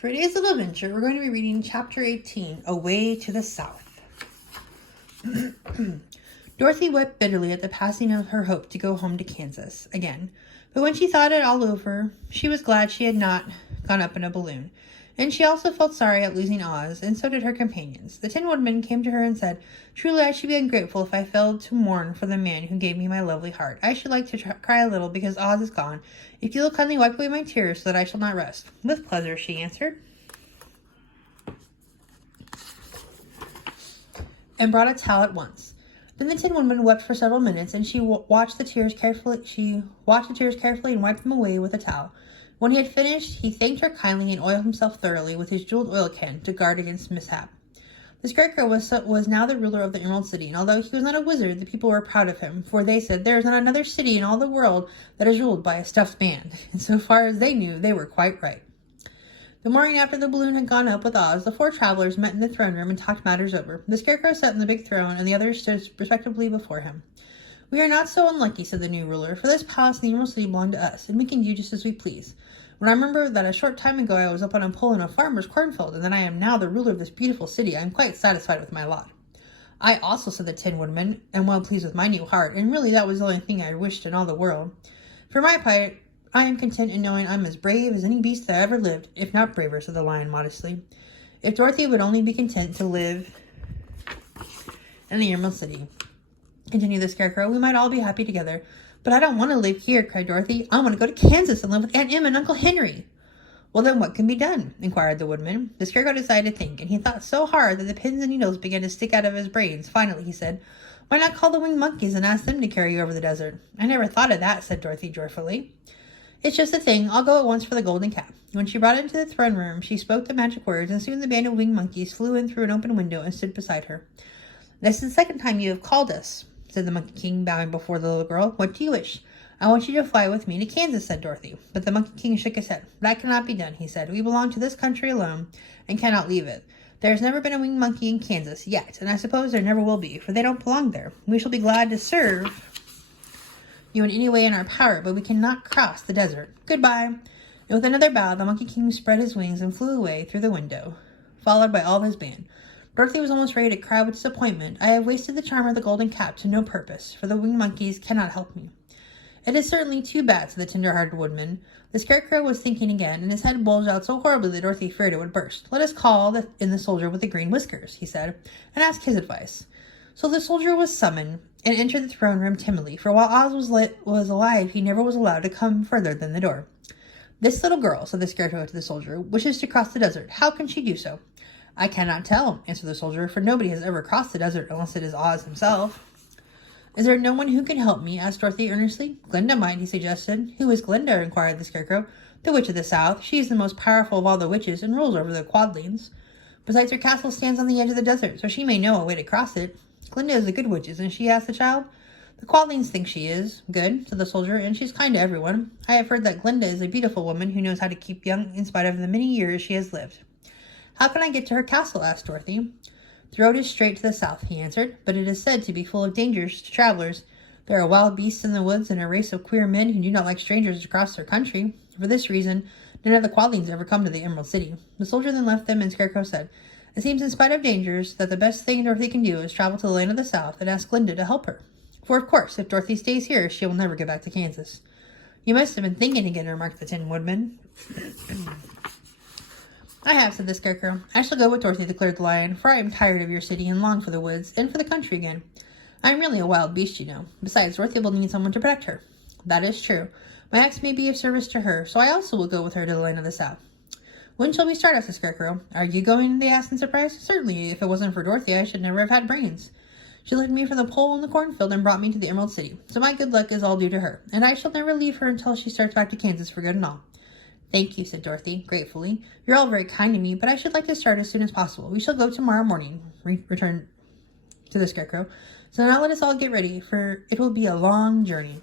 For today's little adventure, we're going to be reading Chapter 18, Away to the South. Dorothy wept bitterly at the passing of her hope to go home to Kansas again. But when she thought it all over, she was glad she had not gone up in a balloon. And she also felt sorry at losing Oz, and so did her companions. The Tin Woodman came to her and said, "Truly I should be ungrateful if I failed to mourn for the man who gave me my lovely heart. I should like to cry a little because Oz is gone. If you will kindly wipe away my tears so that I shall not rest." "With pleasure," she answered, and brought a towel at once. Then the Tin Woodman wept for several minutes, and she watched the tears carefully. And wiped them away with a towel. When he had finished, he thanked her kindly and oiled himself thoroughly with his jeweled oil can to guard against mishap. The Scarecrow was now the ruler of the Emerald City, and although he was not a wizard, the people were proud of him, for they said, "There is not another city in all the world that is ruled by a stuffed man." And so far as they knew, they were quite right. The morning after the balloon had gone up with Oz, the four travelers met in the throne room and talked matters over. The Scarecrow sat in the big throne, and the others stood respectfully before him. "We are not so unlucky," said the new ruler, "for this palace in the Emerald City belonged to us, and we can do just as we please. When I remember that a short time ago I was up on a pole in a farmer's cornfield, and that I am now the ruler of this beautiful city, I am quite satisfied with my lot." "I also," said the Tin Woodman, "am well pleased with my new heart, and really that was the only thing I wished in all the world. For my part, I am content in knowing I'm as brave as any beast that ever lived, if not braver," said the Lion modestly. "If Dorothy would only be content to live in the Emerald City," continued the Scarecrow, "we might all be happy together." "But I don't want to live here," cried Dorothy. "I want to go to Kansas and live with Aunt Em and Uncle Henry." "Well, then what can be done?" inquired the Woodman. The Scarecrow decided to think, and he thought so hard that the pins and needles began to stick out of his brains. Finally, he said, "Why not call the winged monkeys and ask them to carry you over the desert?" "I never thought of that," said Dorothy joyfully. "It's just the thing. I'll go at once for the golden cap." When she brought it into the throne room, she spoke the magic words, and soon the band of winged monkeys flew in through an open window and stood beside her. "This is the second time you have called us," said the Monkey King, bowing before the little girl. "What do you wish?" "I want you to fly with me to Kansas," said Dorothy. But the Monkey King shook his head. "That cannot be done," he said. "We belong to this country alone and cannot leave it. There has never been a winged monkey in Kansas yet, and I suppose there never will be, for they don't belong there. We shall be glad to serve you in any way in our power, but we cannot cross the desert. Goodbye." And with another bow, the Monkey King spread his wings and flew away through the window, followed by all his band. Dorothy was almost ready to cry with disappointment. "I have wasted the charm of the golden cap to no purpose, for the winged monkeys cannot help me." "It is certainly too bad," said the tender-hearted Woodman. The Scarecrow was thinking again, and his head bulged out so horribly that Dorothy feared it would burst. "Let us call in the soldier with the green whiskers," he said, "and ask his advice." So the soldier was summoned and entered the throne room timidly, for while Oz was alive, he never was allowed to come further than the door. "This little girl," said the Scarecrow to the soldier, "wishes to cross the desert. How can she do so?" "I cannot tell," answered the soldier, "for nobody has ever crossed the desert unless it is Oz himself." "Is there no one who can help me?" asked Dorothy earnestly. "Glinda might," he suggested. "Who is Glinda?" inquired the Scarecrow. "The Witch of the South. She is the most powerful of all the witches and rules over the Quadlings. Besides, her castle stands on the edge of the desert, so she may know a way to cross it." "Glinda is a good witch, isn't she?" asked the child. "The Quadlings think she is good," said the soldier, "and she's kind to everyone. I have heard that Glinda is a beautiful woman who knows how to keep young in spite of the many years she has lived." "How can I get to her castle?" asked Dorothy. "The road is straight to the south," he answered, "but it is said to be full of dangers to travelers. There are wild beasts in the woods and a race of queer men who do not like strangers to cross their country. For this reason, none of the Quadlings ever come to the Emerald City." The soldier then left them, and Scarecrow said, "It seems, in spite of dangers, that the best thing Dorothy can do is travel to the land of the South and ask Glinda to help her. For, of course, if Dorothy stays here, she will never get back to Kansas." "You must have been thinking again," remarked the Tin Woodman. "I have," said the Scarecrow. "I shall go with Dorothy," declared the Lion, "for I am tired of your city and long for the woods and for the country again. I am really a wild beast, you know. Besides, Dorothy will need someone to protect her." "That is true. My axe may be of service to her, so I also will go with her to the land of the South." "When shall we start?" asked the Scarecrow. "Are you going?" they asked in surprise. "Certainly. If it wasn't for Dorothy, I should never have had brains. She lifted me from the pole in the cornfield and brought me to the Emerald City, so my good luck is all due to her, and I shall never leave her until she starts back to Kansas for good and all." "Thank you," said Dorothy, gratefully. "You're all very kind to me, but I should like to start as soon as possible. We shall go tomorrow morning," returned to the Scarecrow. "So now let us all get ready, for it will be a long journey."